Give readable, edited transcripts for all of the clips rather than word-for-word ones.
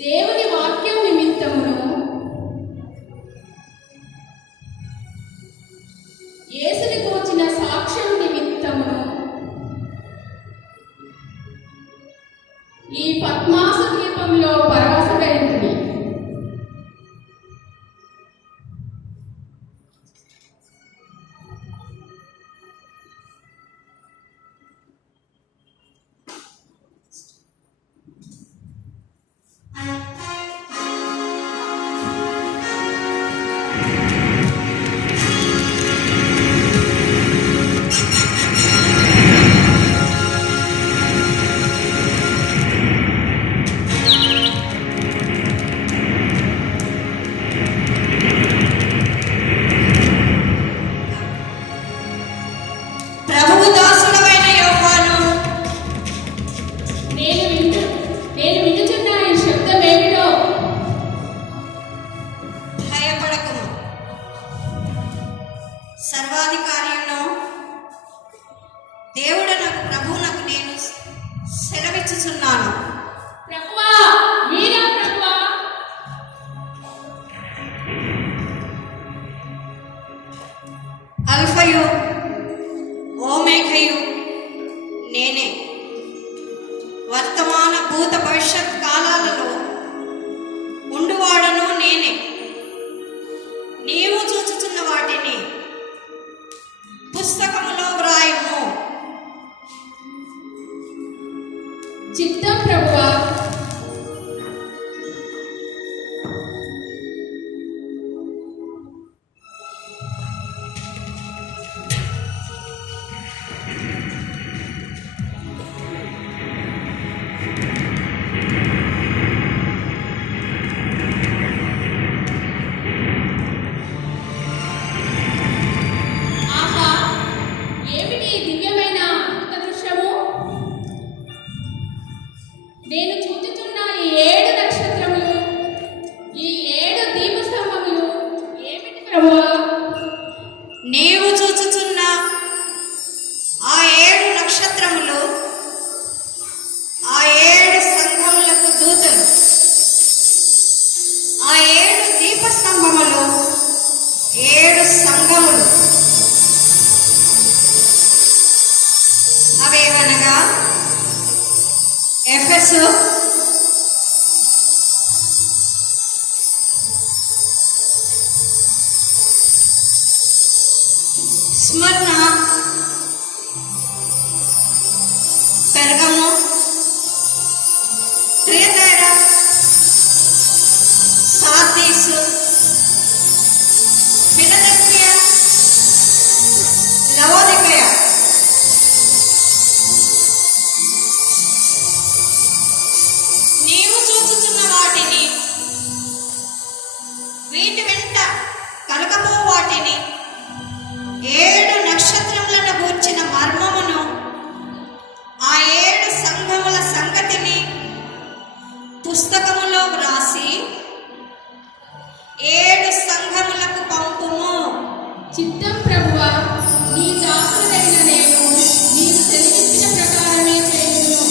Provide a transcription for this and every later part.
దేవుని వాక్యం నిమిత్తమును యేసుని గూర్చిన సాక్ష్యం నిమిత్తమును ఈ పద్మాస ద్వీపంలో పరవశుడైంది. సర్వాధికారియును దేవుడనకు ప్రభువునకు నేను సెలవిచ్చుచున్నాను. ప్రభువా, మీరా ప్రభువా? అల్ఫయు ఓమేఘయు నేనే. వర్తమాన భూత భవిష్యత్ కాలాలలో ఉండువాడను నేనే. నీవు చూచుచున్న వాటిని పుస్తకములో వ్రాయుము. చిత్తం ప్రభువా. నేను చూచుచున్న ఈ 7 నక్షత్రములు, ఈ 7 దీపస్తంభములు ఏమిటి ప్రభువా? నీవు చూచుచున్న ఆ 7 నక్షత్రములు ఆ 7 సంఘములకు దూతలు. ఆ 7 దీపస్తంభములు 7 సంఘములు. అవేవనగా ఎఫెసు, స్మరణ, పెర్గము, థియతైరా, సార్దీసు, ఫిలదెల్ఫియా, లవోదికయ. నీవు చూచుచున్న వాటిని, వీటి వెంట కలగబో వాటిని, 7 నక్షత్రములను గూర్చిన మర్మమును, ఆ 7 సంఘముల సంగతిని పుస్తకములో వ్రాసి 7 సంఘములకు పంపుము. చిత్తం ప్రభువా. నీ దాసుడైన నేను నీవు సెలవిచ్చిన ప్రకారమే చేయుదును.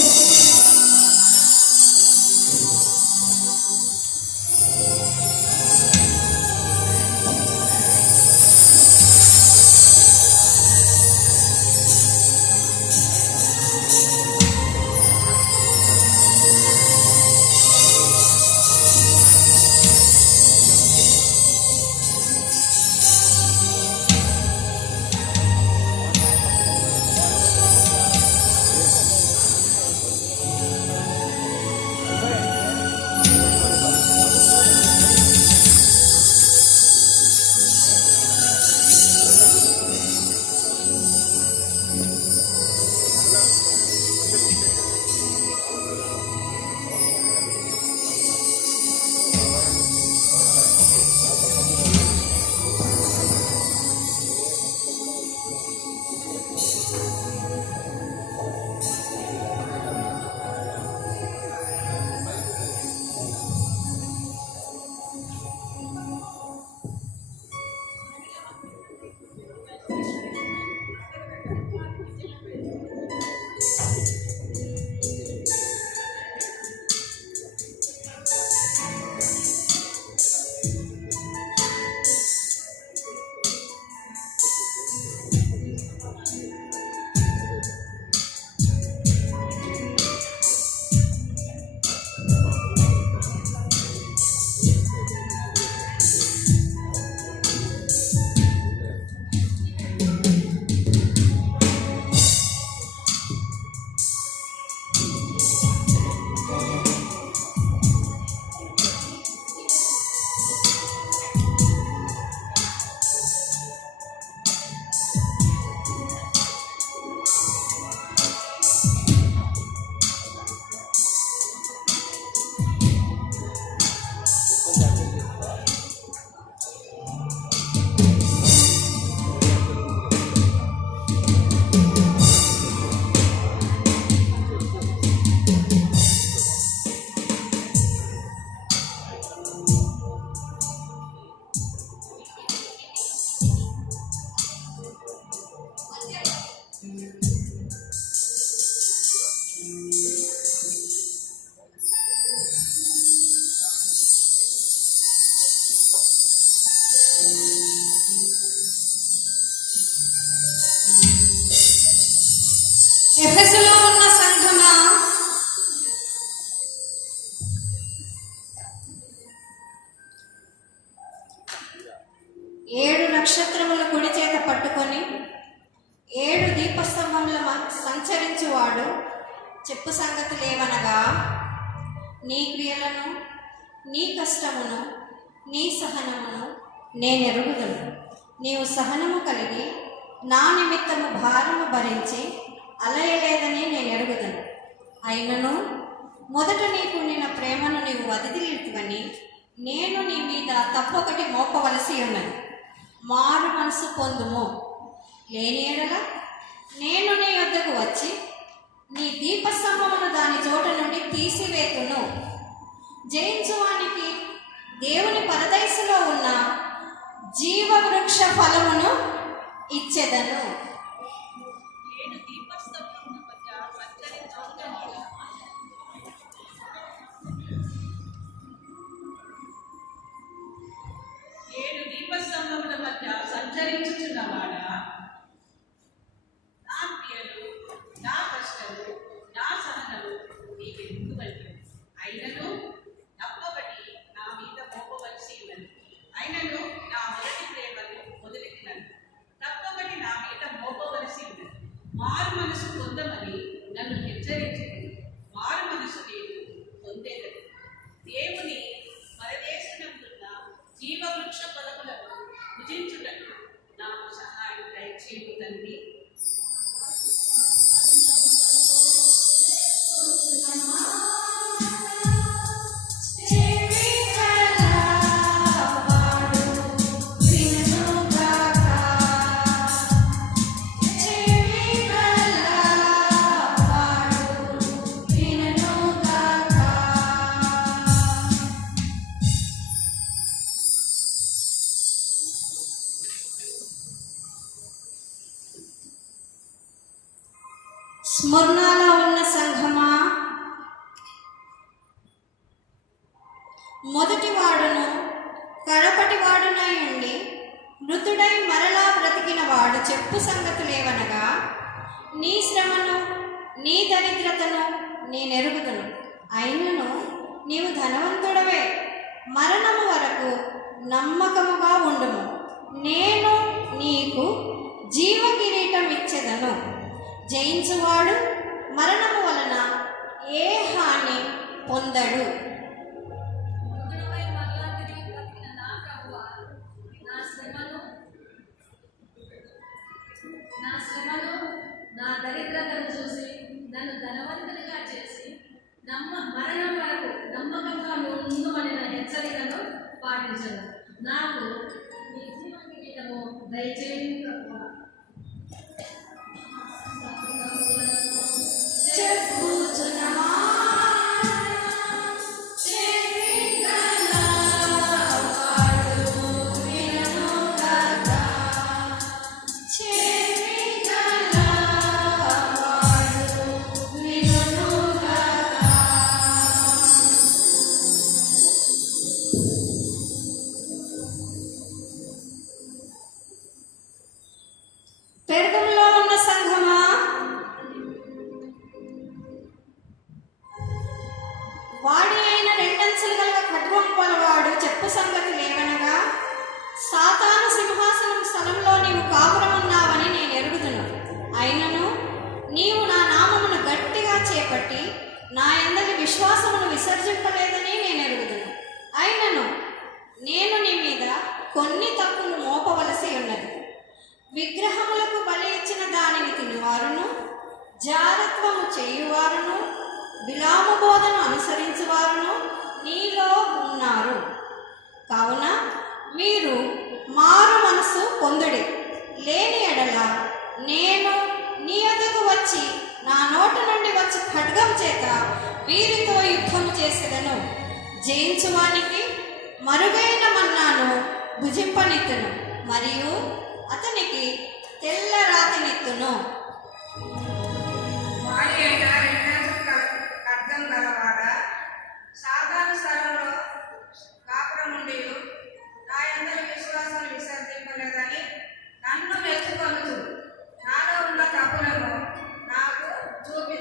ఎఫెసులో ఉన్న సంఘమా, ఏడు నక్షత్రముల కుడి చేత పట్టుకొని ఏడు దీపస్తంభముల సంచరించువాడు చెప్పు సంగతులేవనగా, నీ క్రియలను, నీ కష్టమును, నీ సహనమును నేనెరుగుదును. నీవు సహనము కలిగి నా నిమిత్తము భారము భరించి అలయలేదని నేను ఎరుగుదును. అయినను మొదట నీకు నిన్న ప్రేమను నీవు వదిలివని నేను నీ మీద తప్పొకటి మోపవలసి ఉన్నది. మారు మనసు పొందుము. లేని ఎడల నేను నీ వద్దకు వచ్చి నీ దీపస్తంభమును దాని చోట నుండి తీసివేతును. జయించువానికి దేవుని పరదైసులో ఉన్న జీవవృక్ష ఫలమును ఇచ్చెదను. ఏడు దీపస్తంభముల మధ్య సంచరించుచున్నవాడా, నా క్రియలు, నా కష్టము, నా సహనము నీకు ఎరుగువలెను. అయినను తప్పబడి నా మీద మోపవలసి ఉన్నది. అయినను నా మొదటి ప్రేమను మొదలెట్టినను. తప్పబడి నా మీద మోపవలసి ఉన్నది. మారు మనసు పొందమని నన్ను హెచ్చరించింది. మారు మనసు నేను పొందేదను. దేవుని పరదేశనందున్న జీవవృక్ష ఫలములను భుజించుటకు నాకు సహాయం దయచేయు తండ్రి. స్మరణలో ఉన్న సంఘమా, మొదటి వాడును కడపటి వాడునై ఉండి మృతుడై మరలా బ్రతికిన వాడు చెప్పు సంగతులేవనగా, నీ శ్రమను, నీ దరిద్రతను నేనెరుగుదును. అయినను నీవు ధనవంతుడవే, మరణము వరకు నమ్మకముగా ఉండుము. నేను నీకు జీవ కిరీటం ఇచ్చెదను. జయించువాడు మరణము వలన ఏ హాని పొందడు. నా దరిద్రతను చూసి నన్ను ధనవంతునిగా చేసి మరణం వరకు నమ్మకంగా ఉండుమని నా హెచ్చరికను పాటించను. నాకు నీ జీవ కిరీటము దయచేయి ప్రభువా. పెర్గములో ఉన్న సంఘమా, వాడి అయిన రెండంచులు గల ఖడ్గం గలవాడు చెప్పు సంగతులేవనగా, సాతాను సింహాసనం స్థలంలో నీవు కాపురమున్నావని నేను ఎరుగుదును. అయినను నీవు నా నామమును గట్టిగా చేపట్టి నా యందలి విశ్వాసమును విసర్జింపలేదని నేను ఎరుగుదును. అయినను నేను నీ మీద కొన్ని తప్పులు మోపవలసి ఉన్నది. విగ్రహములకు బలి ఇచ్చిన దానిని తినువారును, జారత్వము చేయువారును, బిలాము బోధను అనుసరించువారును నీలో ఉన్నారు. కావున మీరు మారు మనసు పొందుడి. లేని ఎడల నేను నీ వద్దకు వచ్చి నా నోట నుండి వచ్చి ఖడ్గం చేత వీరితో యుద్ధము చేసేదను. జయించువానికి మరుగైన మన్నాను భుజింపనిత్తును, మరియు అతనికి తెల్ల రాతినిత్తును. వాడి అయిన అర్థం గలవాడ, సాధారణ స్థలంలో కాపురం నుండి నా యందలి విశ్వాసాన్ని విసర్జింపలేదని నన్ను మెచ్చుకొనుచు నాలో ఉన్న తప్పులను నాకు చూపి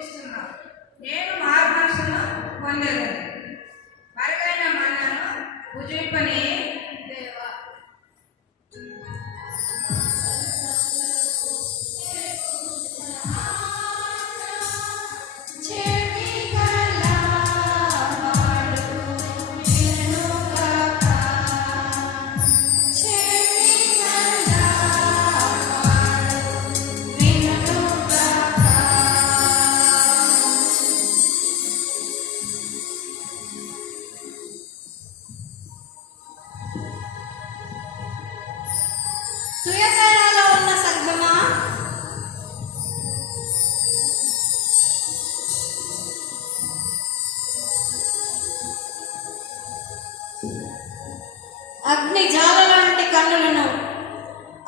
అగ్ని జ్వాలలాంటి కన్నులను,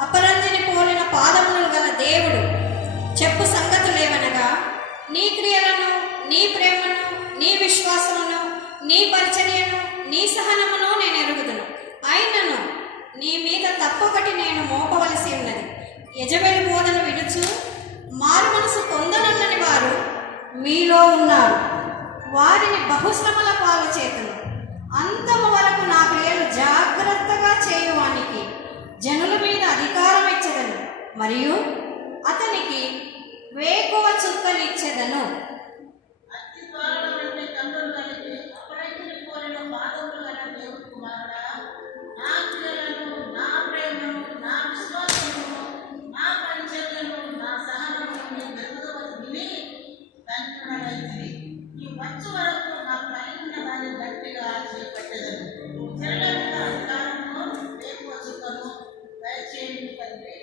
అపరంజిని పోలిన పాదములు గల దేవుడు చెప్పు సంగతులేవనగా, నీ క్రియలను, నీ ప్రేమను, నీ విశ్వాసమును, నీ పరిచర్యను, నీ సహనమును నేను ఎరుగుదును. అయినను నీ మీద తప్పొకటి నేను మోపవలసి ఉన్నది. యెజబెలు బోధను వినుచు మారు మనసు పొందనల్లని వారు మీలో ఉన్నారు. వారిని బహుశ్రమల పాలు చేతును. అంతము వరకు నా క్రియలు జాగ్రత్తగా చేయువానికి జనుల మీద అధికారం ఇచ్చెదను, మరియు అతనికి వేకువ చుక్కలు ఇచ్చెదను. అతి త్వరలో వెంటే కన్నులు కలిగి అపరంజిని పోలిన పాదములు గల దేవుని కుమారుడా, నా క్రియలను, నా ప్రేమను, నా విశ్వాసమును, నా పరిచర్యను, నా సహనమును నీ వెలుగుదవని విని ధన్యుడనైతిని. ఈ వచ్చు వరకు నాకు కలిగి ఉన్న దాన్ని గట్టిగా చేపట్టెదను. జనుల మీద అధికారమును, వేకువ చుక్కను దయచేయండి తండ్రి.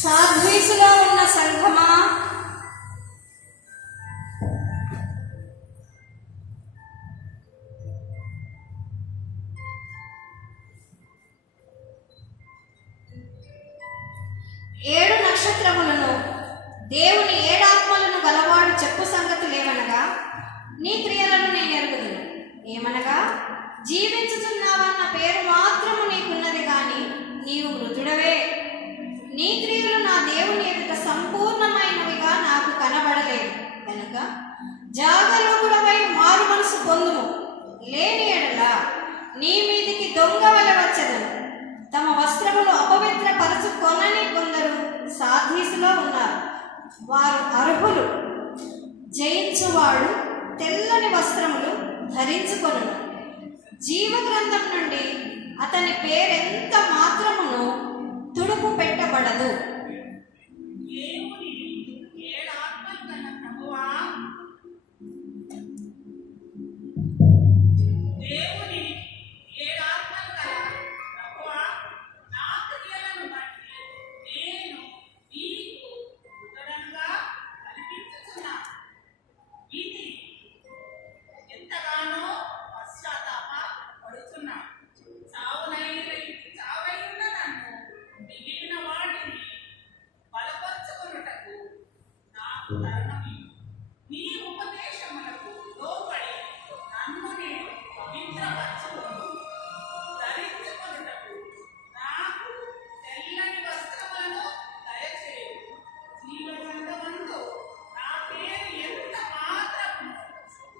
సార్దీసులో ఉన్న సంఘమా, ఏడు నక్షత్రములను, దేవుని ఏడాత్మలను గలవాడు చెప్పు సంగతులేవనగా, నీ క్రియలను నేను ఎరుగుదును. ఏమనగా, జీవించుచున్నావన్న పేరు మాత్రము నీకున్నది గాని నీవు మృతుడవే. నీ క్రియలు నా దేవుని ఎదుట సంపూర్ణమైనవిగా నాకు కనబడలేదు కనుక జాగరూకుడవై మారు మనసు పొందుము. లేని ఎడల నీ మీదికి దొంగ వలె వచ్చెదను. తమ వస్త్రములు అపవిత్రపరచుకొనని కొందరు సార్దీసులో ఉన్నారు. వారు అర్హులు. జయించువాడు తెల్లని వస్త్రములు ధరించుకొనును. జీవ గ్రంథం నుండి అతని పేరెంత మాత్రమును తుడుపు పెట్టబడదు. దేవుని ఏడు ఆత్మలు గల ప్రభువా, దేవుని ఏడు ఆత్మలు గల ప్రభువా, నా క్రియలను బట్టి నేను నీకు ఉత్తరంగా కనిపించుచున్నాను. ఇది ఎంతగానో పశ్చాత్తాప పడుచున్నాను. చావైన నన్ను మిగిలిన వాటిని బలపరచుకొనుటకు నాకు తరుణమి. నీ ఉపదేశములకు లోబడి నన్ను నేను పవిత్రపరచుకొను. ధరించుకొనుటకు నాకు తెల్లని వస్త్రములను దయచేయు. జీవగ్రంథమందు నా పేరు ఎంత మాత్రము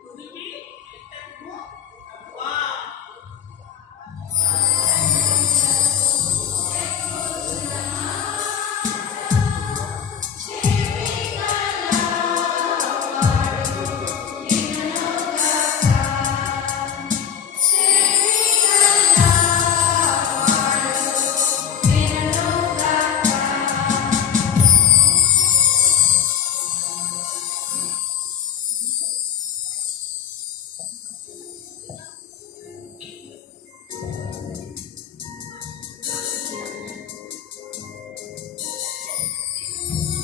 తుడిపి పెట్టకుము ప్రభువా.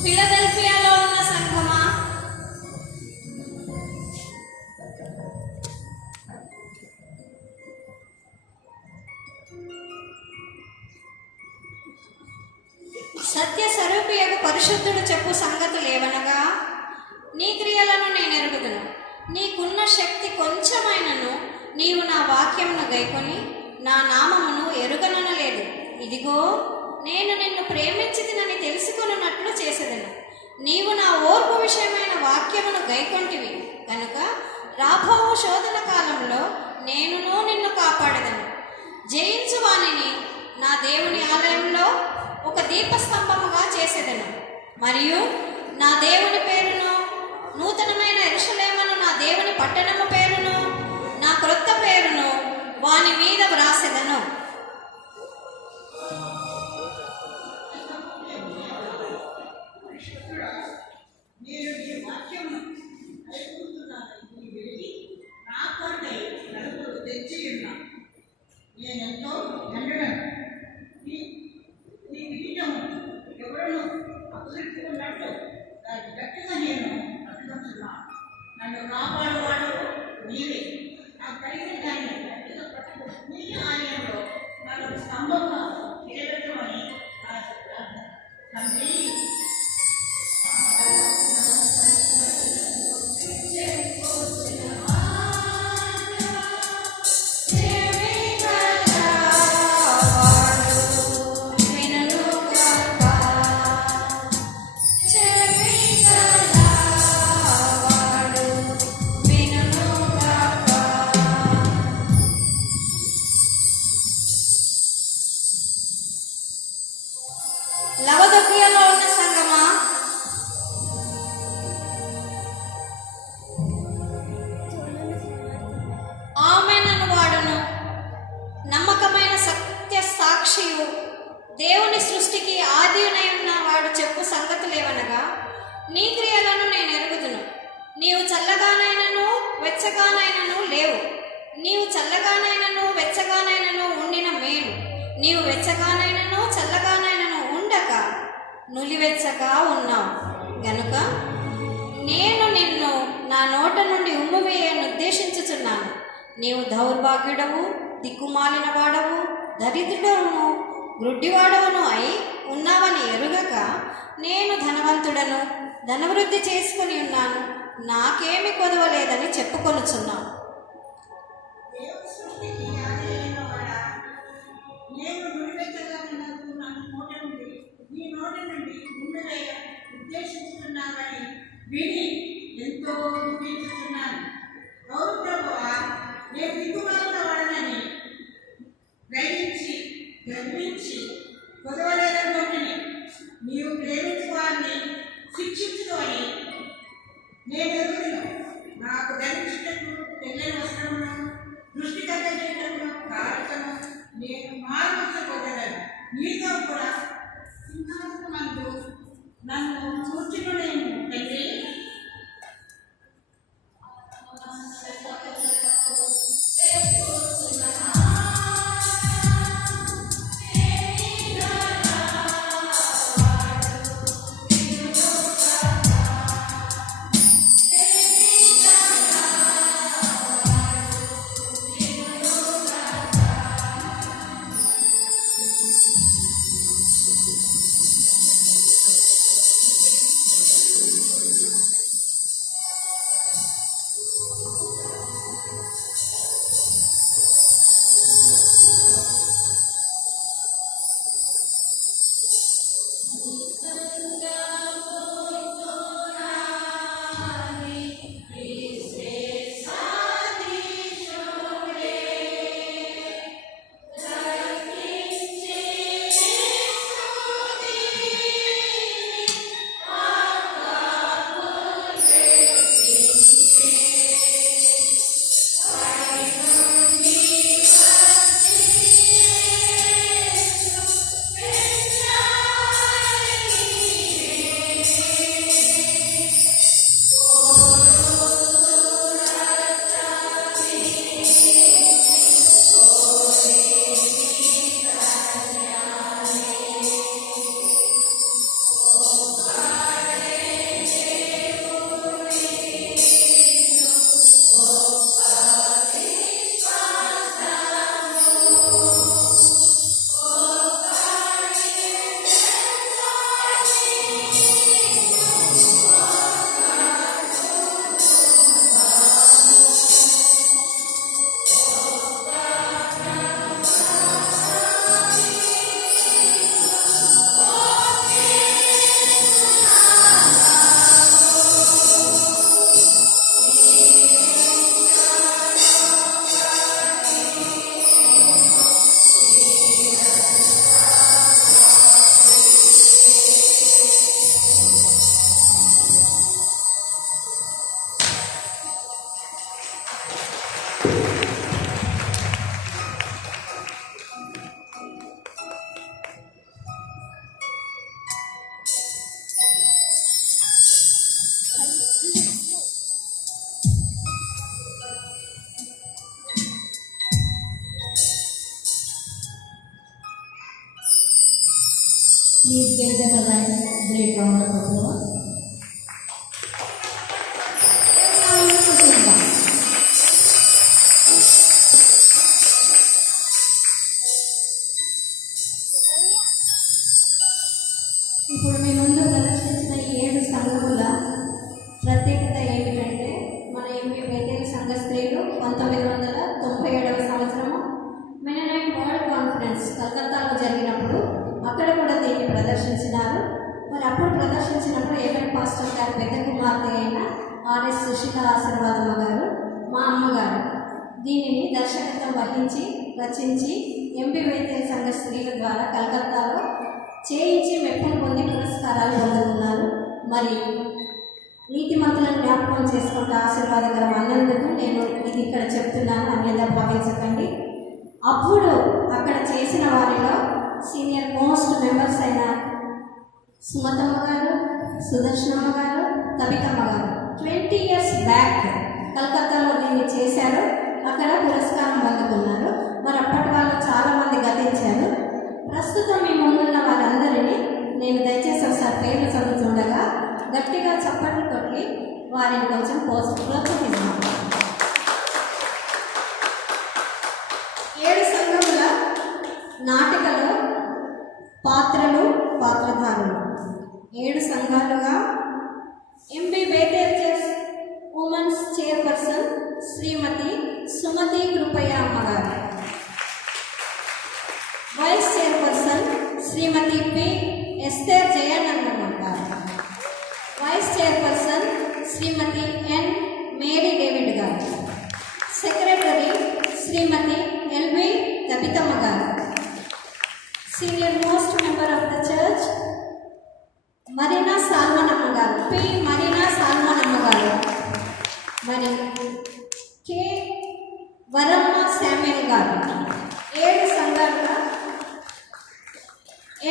ఫిలదెల్ఫియాలో ఉన్న సంఘమా, సత్య స్వరూపియకు పరిశుద్ధుడు చెప్పు సంగతులేవనగా, నీ క్రియలను నేను ఎరుగుదును. నీకున్న శక్తి కొంచెమైనను నీవు నా వాక్యమును గైకొని నా నామమును ఎరుగననలేదు. ఇదిగో నేను నిన్ను ప్రేమించితినని తెలుసుకొనున్నట్లు చేసేదను. నీవు నా ఓర్పు విషయమైన వాక్యమును గైకొంటివి కనుక రాబో శోధన కాలంలో నేనును నిన్ను కాపాడదను. జయించు వానిని నా దేవుని ఆలయంలో ఒక దీపస్తంభముగా చేసేదను. మరియు నా దేవుని పేరును, నూతనమైన యెరూషలేమును నా దేవుని పట్టణము పేరును, నా క్రొత్త పేరును వాని మీద వ్రాసెదను. నేను నీ వాక్యమును కైకొంటున్నానని వెలిగి నా కొరకై నలుగురు తెచ్చి ఉన్నాను. నేనెంతో దండనను. నీ కిరీటము ఎవరను అపహరించుకున్నట్టు దాన్ని గట్టిగా నేను పట్టుకుంటున్నాను. నన్ను కాపాడువాడు నీవే. నాకు కలిగిన దాన్ని గట్టిగా పట్టుకు నీ ఆలయంలో నన్ను స్తంభంగా నిలబెట్టమని నా ప్రార్థన. తండ్రి, లవదొకియలో ఉన్న సంగమా, ఆమెనను వాడును నమ్మకమైన సత్య సాక్షియు దేవుని సృష్టికి ఆదియునై ఉన్న వాడు చెప్పు సంగతులేవనగా, నీ క్రియలను నేను ఎరుగుదును. నీవు చల్లగానైనను వెచ్చగానైనను లేవు. నీవు చల్లగానైనను వెచ్చగానైనను ఉండిన మేలు. నీవు వెచ్చగానైనను చల్లగానైనను ఉండక నులివెచ్చగా ఉన్నావు గనుక నేను నిన్ను నా నోట నుండి ఉమ్మివేయను ఉద్దేశించుచున్నాను. నీవు దౌర్భాగ్యుడవు, దిక్కుమాలిన వాడవు, దరిద్రుడవును, గ్రుడ్డివాడవును అయి ఉన్నావని ఎరుగక నేను ధనవంతుడను, ధనవృద్ధి చేసుకుని ఉన్నాను, నాకేమి కొదవలేదని చెప్పుకొనుచున్నావు. దేవుని సృష్టికి ఆది అయిన వాడా, నేను నుడివెచ్చగా ఉన్నందుకు నీ నోటి నుండి ఉమ్మివేయ ఉద్దేశిస్తున్నావని విని ఎంతో దుఃఖించుతున్నాను. అవును ప్రభువా, నేను దిక్కుమాలిన వాడనని గ్రహించి గర్వించి కొదవలేదనుకుంటుని నీవు ప్రేమించు వారిని శిక్షించును అని నేను ఎరుగుదును. నాకు ధరించుటకు తెల్లని వస్త్రమును, దృష్టి తగ్గజేయటమును కారకము నేను మారుమచ్చగలను. నీతో కూడా సింహాసనమందు నన్ను కూర్చునులేను తండ్రి. Please give them a great round of applause. ఇప్పుడు మీ ముందు ప్రదర్శించిన ఈ 7 సంఘముల ప్రత్యేకత ఏమిటంటే మన ఎంపీ బేతేల్ సంఘ స్త్రీలు 1997వ సంవత్సరము మెననైట్ వరల్డ్ కాన్ఫరెన్స్ కలకత్తాలో జరిగినప్పుడు అక్కడ కూడా దీన్ని ప్రదర్శించినారు. మరి అప్పుడు ప్రదర్శించినప్పుడు ఏబెల్ పాస్టర్ గారి పెద్ద కుమార్తె అయిన ఆర్ఎస్ సుశీల ఆశీర్వాదమ్మ గారు, మా అమ్మగారు దీనిని దర్శకత్వం వహించి రచించి ఎంపీ బేతేల్ సంఘ స్త్రీల ద్వారా కలకత్తాలో చేయించి మెప్పులు పొంది పురస్కారాలు పొందుతున్నారు. మరి నీతిమంతులను జ్ఞాపకం చేసుకుంటూ ఆశీర్వాదకరం అన్నందుకు నేను ఇది ఇక్కడ చెప్తున్నాను, అన్యదా భావించకండి. అప్పుడు అక్కడ చేసిన వారిలో సీనియర్ మోస్ట్ మెంబర్స్ అయిన సుమతమ్మ గారు, సుదర్శనమ్మ గారు, కవితమ్మ గారు 20 years బ్యాక్ కలకత్తాలో దీన్ని చేశారు. అక్కడ పురస్కారం పొందుకున్నారు. మరి అప్పటి వాళ్ళు చాలామంది గతించారు. ప్రస్తుతం మీ ముందున్న వారందరినీ నేను దయచేసి ఒకసారి పేర్లు చదువుతుండగా గట్టిగా చప్పట్లు కొట్టి వారిని కొంచెం ప్రోత్సహిస్తాను. 7 సంఘముల నాటికలో పాత్రలు, పాత్రధారులు 7 సంఘాలుగా MP Bethel church women's chairperson Shrimati Sumathi Kripayya అమ్మగారు, vice chairperson Shrimati P Esther Jayanandamma garu, vice chairperson Shrimati N Mary David garu, secretary Shrimati LV Tabithamma garu, senior most member of the church Marina Salmanamma garu, P Marina Salmanamma గారు, మరి కె వరమ్మ శామ్యుల్ గారు. 7 సంఘాలుగా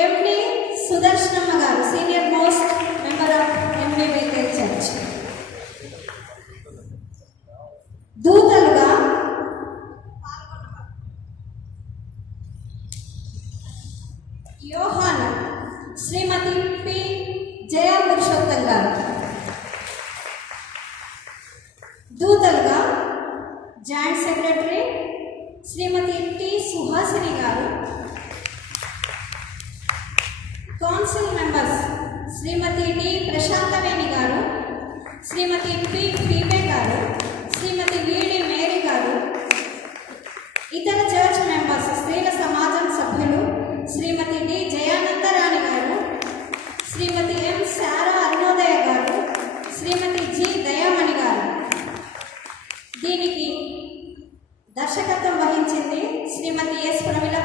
MD Sudarshanamma garu, senior most member of MB Bethel church. దూతలుగా యోహాను Shrimati P Jaya Purushottam garu. దూతలుగా joint secretary Shrimati T Suhasini garu. Council members Shrimati D Prashantaveni garu, Shrimati P Phoebe గారు, శ్రీమతి విడి Mary గారు. ఇతర చర్చ్ మెంబర్స్ స్త్రీల సమాజం సభ్యులు శ్రీమతి డి జయానందరాణి గారు, శ్రీమతి ఎం శారా అరుణోదయ గారు, శ్రీమతి జి దయామణి గారు. దీనికి దర్శకత్వం వహించింది శ్రీమతి ఎస్ ప్రమిళ